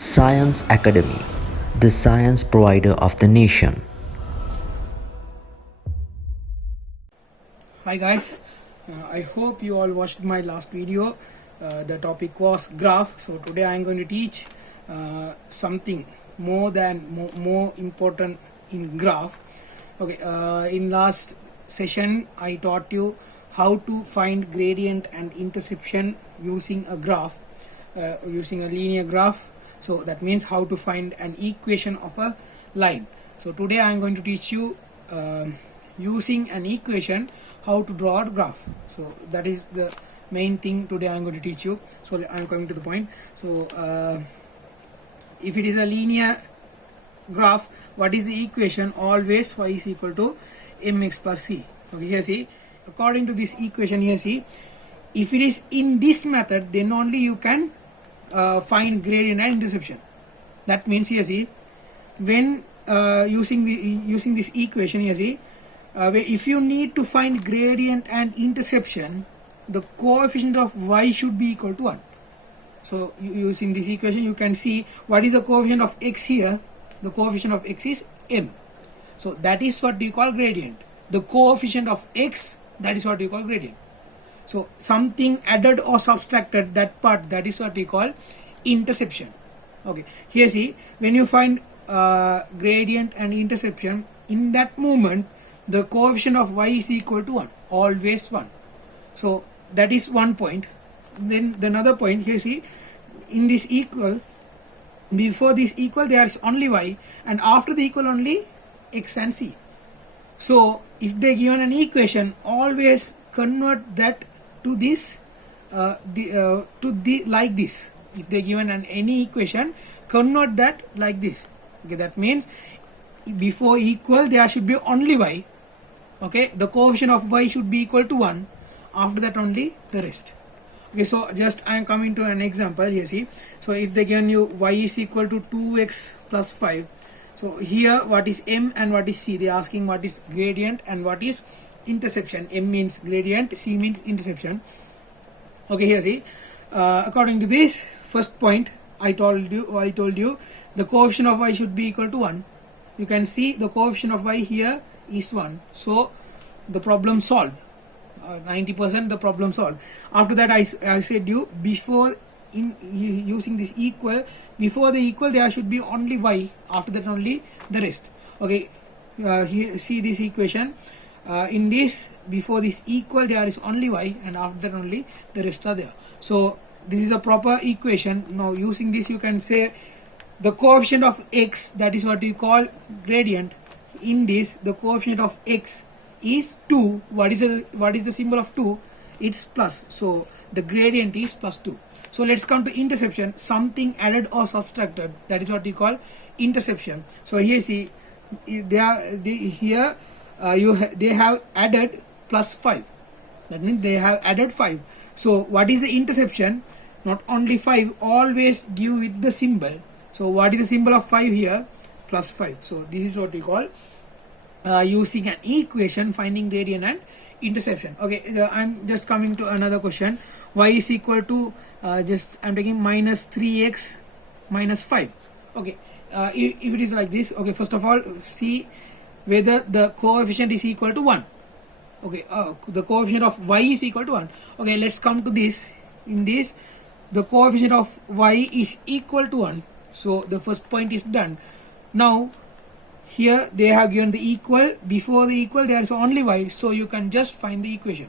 Science Academy, the science provider of the nation. Hi guys, I hope you all watched my last video. The topic was graph. So today I am going to teach something more important in graph. Okay, in last session I taught you how to find gradient and interception using a graph, using a linear graph. So that means how to find an equation of a line. So today I am going to teach you using an equation how to draw a graph. So that is the main thing today I am going to teach you. So I am coming to the point. So if it is a linear graph, what is the equation? Always y is equal to mx plus c. Okay, here see, according to this equation here see, if it is in this method, then only you can find gradient and interception. That means here see, when using this equation here see, if you need to find gradient and interception, the coefficient of y should be equal to 1. So using this equation you can see what is the coefficient of x here. The coefficient of x is m. So that is what you call gradient. The coefficient of x, that is what you call gradient. So something added or subtracted, that part, that is what we call interception. Okay, here see, when you find gradient and interception, in that moment the coefficient of y is equal to 1, always 1. So that is one point. Then the another point here see, in this equal, before this equal there is only y, and after the equal only x and c. So if they given an equation, always convert that to this like this. If they given any equation, convert that like this. Okay, that means before equal there should be only y. Okay, the coefficient of y should be equal to 1. After that only the rest. Okay, so just I am coming to an example here see. So if they given you y is equal to 2x plus 5, so here what is m and what is c? They are asking what is gradient and what is interception. M means gradient, c means interception. Okay, here see, according to this first point, I told you the coefficient of y should be equal to 1. You can see the coefficient of y here is 1. So the problem solved. 90% the problem solved. After that I said you, before using this equal, before the equal there should be only y, after that only the rest. Okay, here see this equation, in this, before this equal there is only y, and after that only the rest are there. So this is a proper equation. Now using this you can say the coefficient of x, that is what you call gradient. In this the coefficient of x is 2. What is the symbol of 2? It's plus. So the gradient is plus 2. So let's come to interception. Something added or subtracted, that is what we call interception. So here see, they have added plus 5. That means they have added 5. So what is the interception? Not only 5, always give with the symbol. So what is the symbol of 5 here? Plus 5. So this is what we call using an equation finding gradient and interception. Okay, I'm just coming to another question. Y is equal to I'm taking minus 3x minus 5. Okay, if it is like this, okay, first of all see whether the coefficient is equal to 1. Okay, the coefficient of y is equal to 1. Okay, let's come to this. In this, the coefficient of y is equal to 1. So the first point is done. Now here they have given the equal, before the equal there is only y, so you can just find the equation.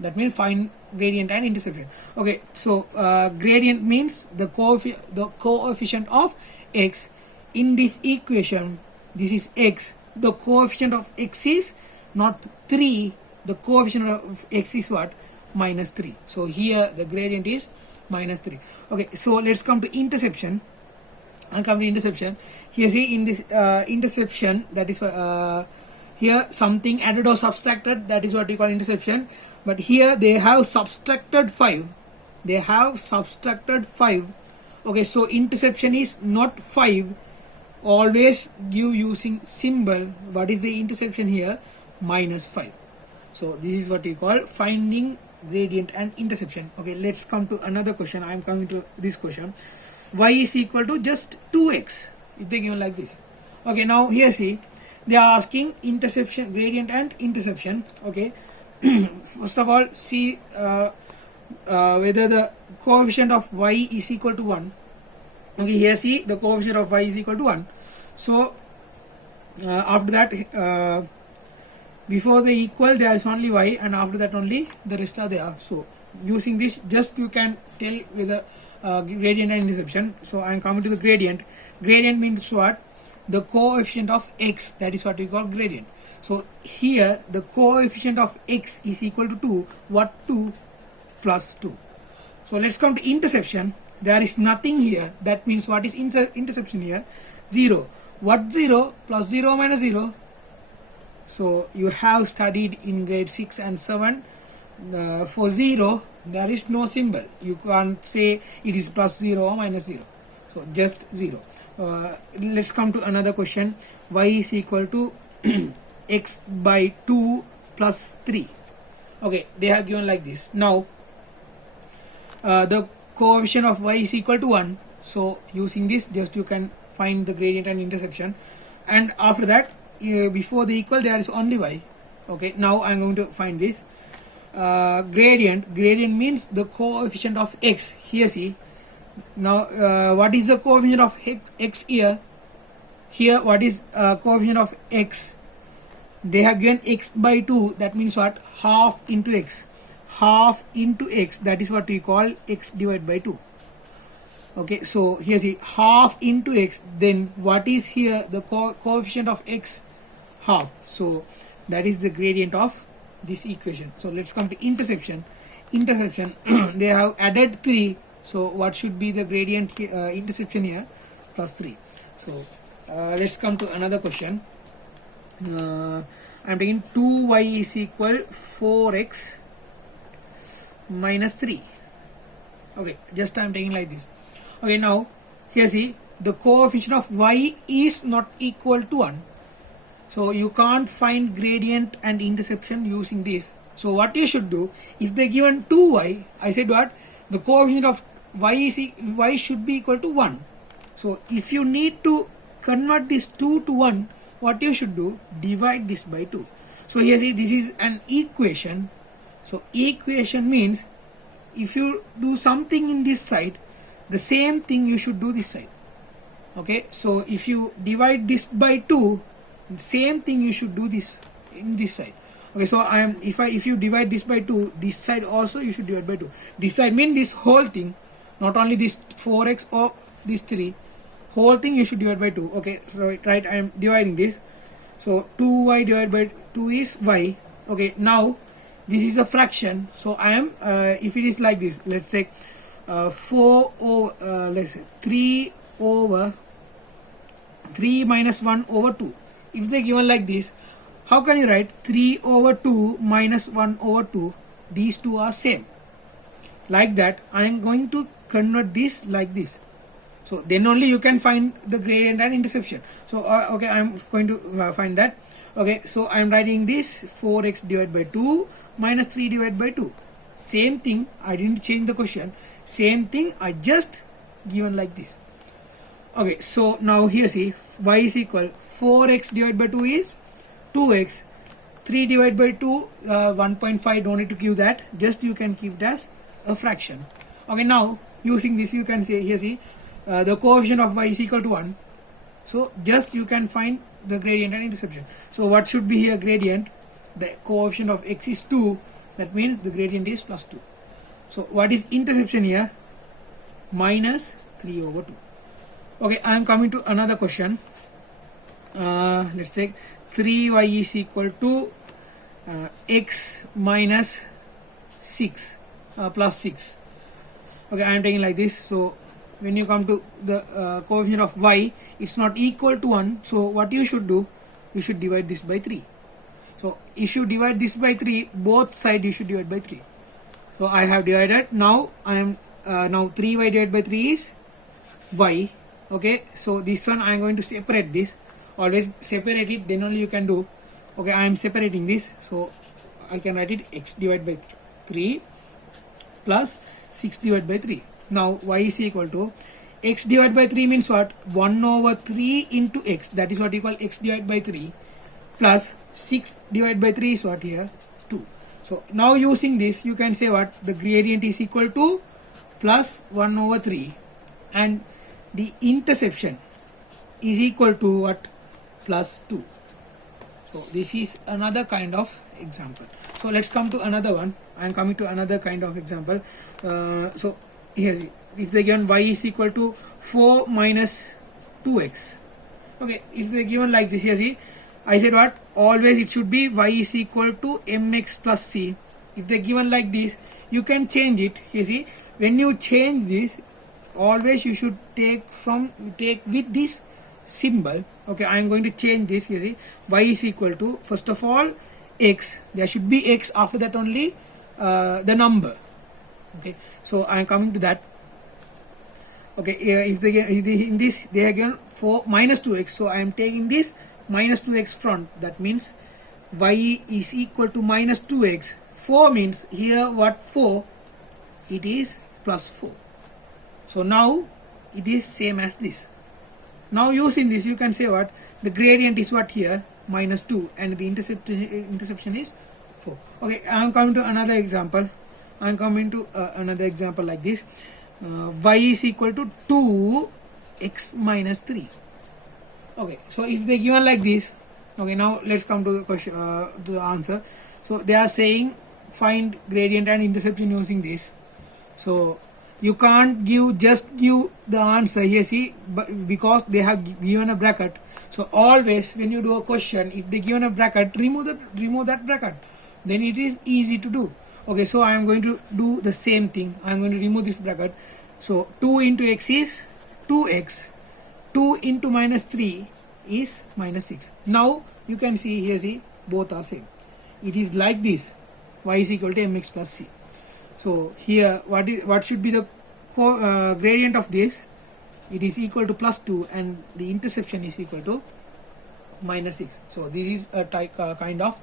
That means find gradient and interception. Okay, so gradient means the coefficient of x. In this equation, this is x, the coefficient of x is not 3, the coefficient of x is what? Minus 3. So here the gradient is minus 3. Okay, so let's come to interception. And come to interception. Here see, in this interception, that is here something added or subtracted, that is what we call interception. But here they have subtracted 5. They have subtracted 5. Okay, so interception is not 5. Always give using symbol. What is the interception here? Minus 5. So this is what we call finding gradient and interception. Okay, let's come to another question. I am coming to this question. y is equal to just 2x if they given like this. Okay, now here see, they are asking interception, gradient and interception. Okay, first of all see whether the coefficient of y is equal to 1. Okay, here see the coefficient of y is equal to 1. So after that before the equal there is only y, and after that only the rest are there. So using this just you can tell whether gradient and interception. So I am coming to the gradient. Gradient means what? The coefficient of x, that is what we call gradient. So here the coefficient of x is equal to 2. What? 2 plus 2. So let's come to interception. There is nothing here. That means what is interception here? 0. What 0? Plus 0 minus 0. So you have studied in grade 6 and 7. For 0 there is no symbol. You can't say it is plus 0 or minus 0. So just 0. Let's come to another question. Y is equal to x by 2 plus 3. Okay, they have given like this. Now the coefficient of y is equal to 1. So using this just you can find the gradient and interception. And after that before the equal there is only y. Okay, now I am going to find this. Gradient means the coefficient of x. Here see, now what is the coefficient of x here? Here what is coefficient of x? They have given x by 2. That means what? Half into x. Half into x, that is what we call x divided by 2. Okay, so here see, half into x. Then what is here the coefficient of x? Half. So that is the gradient of this equation. So let's come to interception. They have added 3. So what should be the gradient interception here? Plus 3. So let's come to another question. I'm taking 2y is equal 4x minus 3. Okay, just I'm taking like this. Okay, now here see, the coefficient of y is not equal to 1. So you can't find gradient and interception using this. So what you should do, if they given 2y, I said what? The coefficient of y should be equal to 1. So if you need to convert this 2 to 1, what you should do? Divide this by 2. So here see, this is an equation. So equation means if you do something in this side, the same thing you should do this side. Okay, so if you divide this by 2, same thing you should do this in this side. Okay, so if you divide this by 2, this side also you should divide by 2. This side means this whole thing, not only this 4x or this 3, whole thing you should divide by 2. Okay, so right, I am dividing this. So 2y divided by 2 is y. Okay, now this is a fraction. So I am if it is like this, let's say 4 over let's say 3 over 3 minus 1 over 2. If they given like this, how can you write 3 over 2 minus 1 over 2? These two are same. Like that, I am going to convert this like this. So then only you can find the gradient and interception. So okay, I am going to find that. Okay, so I am writing this 4x divided by 2 minus 3 divided by 2. Same thing, I didn't change the question. Same thing, I just given like this. Okay, so now here see, y is equal 4x divided by 2 is 2x. 3 divided by 2 1.5, don't need to give that, just you can keep it as a fraction. Okay, now using this you can say, here see, the coefficient of y is equal to 1. So just you can find the gradient and interception. So what should be here gradient? The coefficient of x is 2, that means the gradient is plus 2. So what is interception here? Minus 3 over 2. Okay, I am coming to another question. Let's take 3y is equal to x minus 6 plus 6. Okay, I am taking like this. So when you come to the coefficient of y, it's not equal to 1. So what you should do? You should divide this by 3. So if you divide this by 3, both sides you should divide by 3. So I have divided. Now I am now 3y divided by 3 is y. Okay, so this one I am going to separate this. Always separate it, then only you can do. Okay, I am separating this, so I can write it x divided by 3 plus 6 divided by 3. Now y is equal to x divided by 3 means what? 1 over 3 into x, that is what you call x divided by 3, plus 6 divided by 3 is what here? 2. So now using this you can say what? The gradient is equal to plus 1 over 3 and the interception is equal to what? Plus 2. So this is another kind of example. So let's come to another one. I am coming to another kind of example. So here, if they given y is equal to 4 minus 2x. Okay, if they given like this, here see, I said what? Always it should be y is equal to mx plus c. If they given like this, you can change it. You see, when you change this, always you should take with this symbol. Okay, I am going to change this. You see, y is equal to, first of all, x. There should be x, after that only the number. Okay, so I am coming to that. Okay, if they get in this, they are given 4 minus 2x, so I am taking this minus 2x front. That means y is equal to minus 2x. 4 means here what? 4, it is plus 4. So now it is same as this. Now using this you can say what? The gradient is what here? Minus 2 and the interception is 4. Okay, I am coming to another example. I am coming to another example like this. Y is equal to 2x minus 3. Okay, so if they given like this, okay, now let's come to the question, to the answer. So they are saying find gradient and interception using this. So you can't just give the answer here, see, because they have given a bracket. So always when you do a question, if they given a bracket, remove that bracket, then it is easy to do. Okay, so I am going to do the same thing. I am going to remove this bracket. So 2 into x is 2x. 2 into minus 3 is minus 6. Now you can see here, see, both are same. It is like this. Y is equal to mx plus c. So here what should be the gradient of this? It is equal to plus 2 and the interception is equal to minus 6. So this is a kind of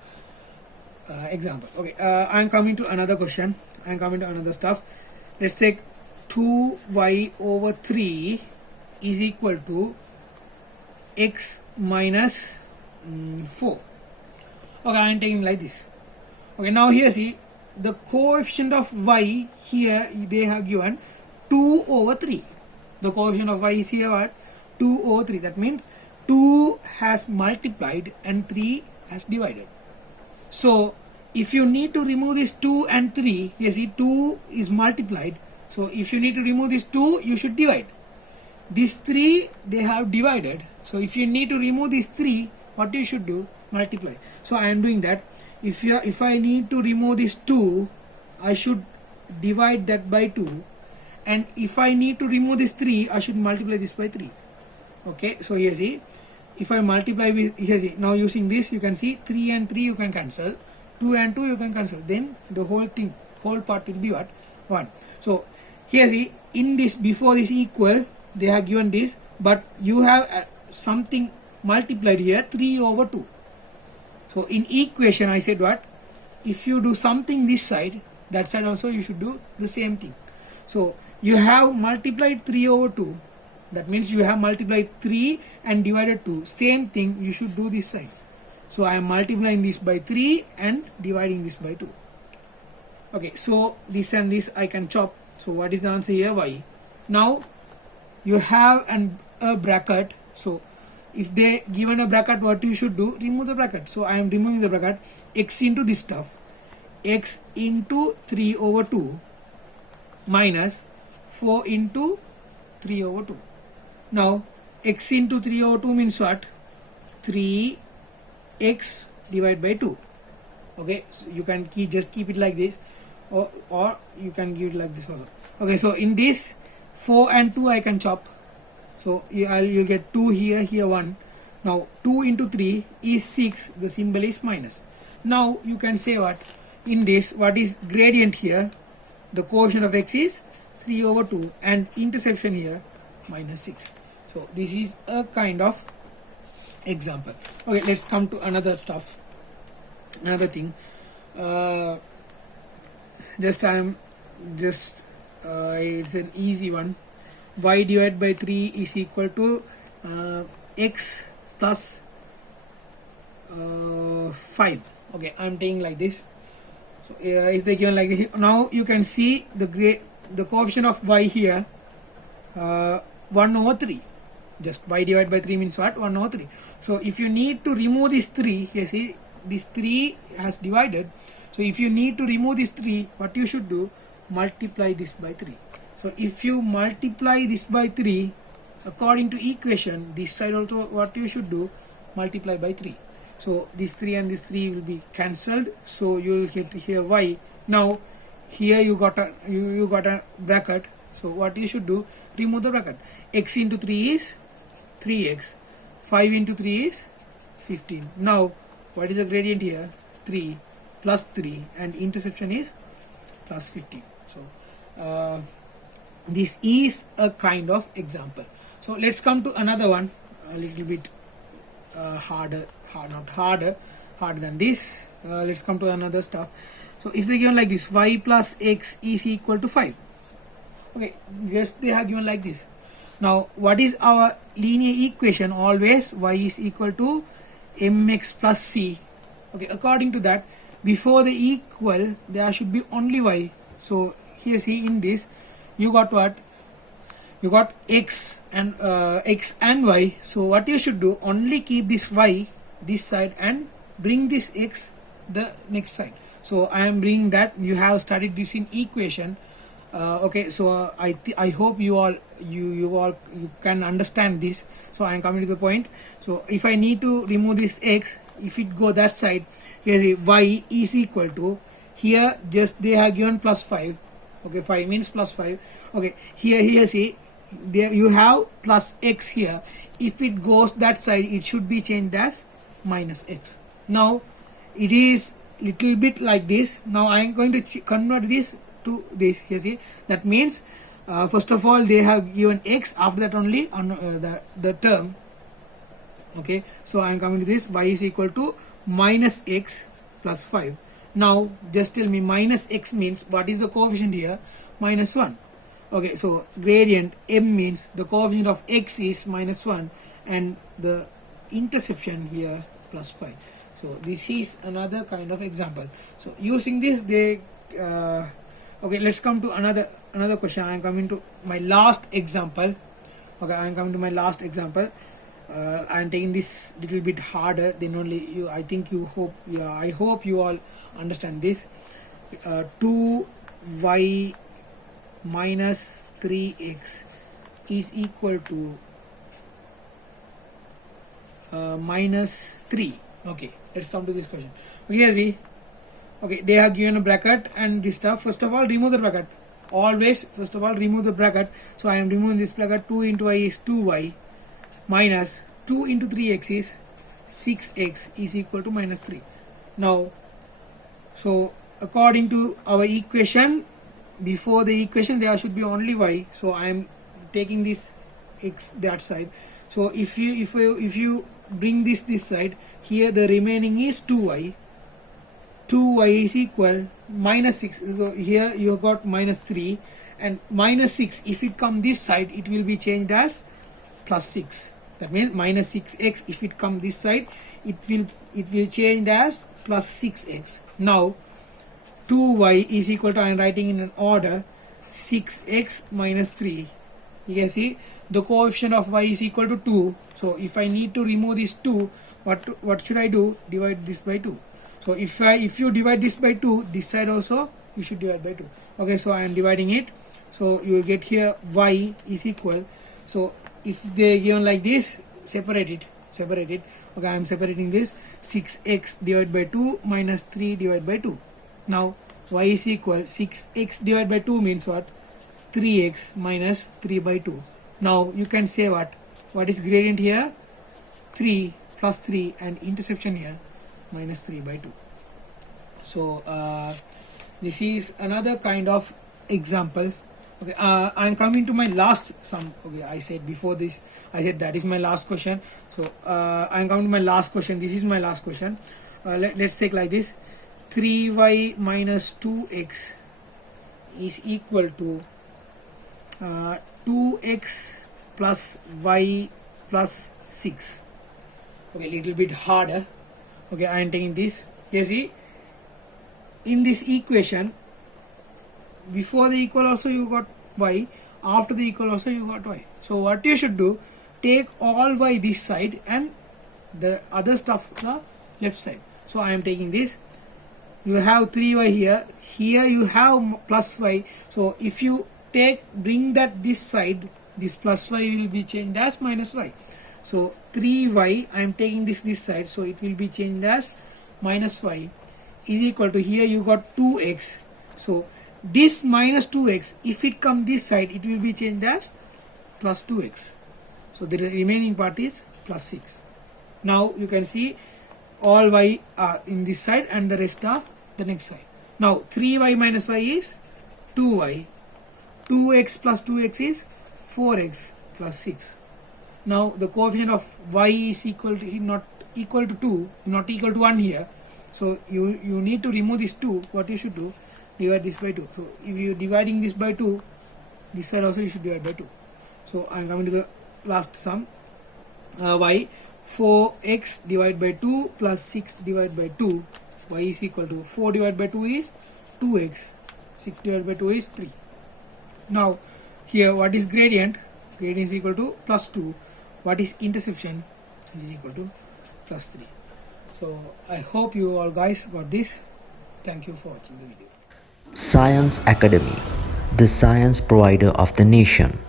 example. Okay, I am coming to another question. I am coming to another stuff. Let's take 2y over 3 is equal to x minus 4. Okay, I am taking like this. Okay, now here see, the coefficient of y here they have given 2 over 3. The coefficient of y is here what? 2 over 3. That means 2 has multiplied and 3 has divided. So if you need to remove this 2 and 3, you see 2 is multiplied. So if you need to remove this 2, you should divide. This 3 they have divided. So if you need to remove this 3, what you should do? Multiply. So I am doing that. If I need to remove this 2, I should divide that by 2. And if I need to remove this 3, I should multiply this by 3. Okay, so here see, if I multiply with, here see, now using this you can see 3 and 3 you can cancel, 2 and 2 you can cancel, then the whole part will be what? 1. So here see, in this, before this equal, they have given this, but you have something multiplied here, 3 over 2. So in equation I said what? If you do something this side, that side also you should do the same thing. So you have multiplied 3 over 2. That means you have multiplied 3 and divided 2. Same thing you should do this side. So I am multiplying this by 3 and dividing this by 2. Okay, so this and this I can chop. So what is the answer here? Y. Now you have a bracket. So if they given a bracket, what you should do? Remove the bracket. So I am removing the bracket. X into this stuff. X into 3 over 2 minus 4 into 3 over 2. Now x into 3 over 2 means what? 3x divided by 2. Okay, so you can just keep it like this, or you can give it like this also. Okay, so in this 4 and 2 I can chop. So you'll get 2 here, here 1. Now 2 into 3 is 6. The symbol is minus. Now you can say what? In this, what is gradient here? The coefficient of x is 3 over 2 and interception here minus 6. So this is a kind of example. Okay, let's come to another stuff. Another thing. It's an easy one. y divided by 3 is equal to x plus 5. Okay, I'm taking like this. So if they given like this, now you can see the coefficient of y here 1 over 3. Just y divided by 3 means what? 1 over 3. So if you need to remove this 3, you see this 3 has divided. So if you need to remove this 3, what you should do? Multiply this by 3. So if you multiply this by 3, according to equation, this side also what you should do? Multiply by 3. So this 3 and this 3 will be cancelled. So you will get here y. Now here you got a bracket. So what you should do? Remove the bracket. X into 3 is 3x. 5 into 3 is 15. Now what is the gradient here? 3 plus 3 and interception is plus 15. So this is a kind of example. So let's come to another one, a little bit harder than this. Let's come to another stuff. So if they given like this, y plus x is equal to 5. Okay, yes, they have given like this. Now what is our linear equation? Always y is equal to mx plus c. Okay, according to that, before the equal there should be only y. So here see in this you got what? You got x and y. So what you should do? Only keep this y this side and bring this x the next side. So I am bringing that. You have studied this in equation. Okay, so I hope you all can understand this. So I am coming to the point. So if I need to remove this x, if it go that side, here see y is equal to, here just they have given plus 5. Okay, 5 means plus 5. Okay, here see there you have plus x here. If it goes that side, it should be changed as minus x. Now it is little bit like this. Now I am going to convert this to this. Here see, that means first of all they have given x, after that only on the term. Okay, so I am coming to this, y is equal to minus x plus 5. Now just tell me, minus x means what is the coefficient here? Minus 1. Okay, so gradient m means the coefficient of x is minus 1 and the interception here plus 5. So this is another kind of example. So using this they okay, let's come to another question. I am coming to my last example. Okay, I am coming to my last example. I am taking this little bit harder, then only you. I think you hope. Yeah, I hope you all understand this. 2y minus 3x is equal to minus 3. Okay, let's come to this question. Here see. Okay, they have given a bracket and this stuff. First of all, remove the bracket. Always, first of all, remove the bracket. So I am removing this bracket. 2 into y is 2y minus 2 into 3x is 6x is equal to minus 3. Now, so according to our equation, before the equation there should be only y. So I am taking this x that side. So if you bring this side, here the remaining is 2y. 2y is equal minus 6. So here you got minus 3 and minus 6. If it come this side, it will be changed as plus 6. That means minus 6x. If it come this side, it will change as plus 6x. Now 2y is equal to, I am writing in an order, 6x minus 3. You can see the coefficient of y is equal to 2. So if I need to remove this 2, what should I do? Divide this by 2. So if you divide this by 2, this side also you should divide by 2. Okay, so I am dividing it. So you will get here y is equal. So if they given like this, separate it. Okay, I am separating this. 6x divided by 2 minus 3 divided by 2. Now y is equal 6x divided by 2 means what? 3x minus 3 by 2. Now you can say what is gradient here? 3 plus 3 and interception here minus 3 by 2. So this is another kind of example. Okay, I am coming to my last sum. Okay, I said before this, I said that is my last question. So I am coming to my last question. This is my last question. Let's take like this. 3y minus 2x is equal to 2x plus y plus 6. Okay, little bit harder. Okay, I am taking this. You see, in this equation, before the equal also you got y, after the equal also you got y. So what you should do, take all y this side and the other stuff the left side. So I am taking this. You have 3y here, here you have plus y. So if you bring that this side, this plus y will be changed as minus y. So 3y, I am taking this side, so it will be changed as minus y is equal to, here you got 2x. So this minus 2x, if it come this side, it will be changed as plus 2x. So the remaining part is plus 6. Now you can see all y are in this side and the rest are the next side. Now 3y minus y is 2y. 2x plus 2x is 4x plus 6. Now the coefficient of y is equal to, not equal to 2, not equal to 1 here. So you need to remove this 2. What you should do, divide this by 2. So if you dividing this by 2, this side also you should divide by 2. So I am coming to the last sum. Y 4x divided by 2 plus 6 divided by 2, y is equal to 4 divided by 2 is 2x, 6 divided by 2 is 3. Now here what is gradient? Gradient is equal to plus 2. What is interception? It is equal to plus 3. So I hope you all guys got this. Thank you for watching the video. Science Academy, the science provider of the nation.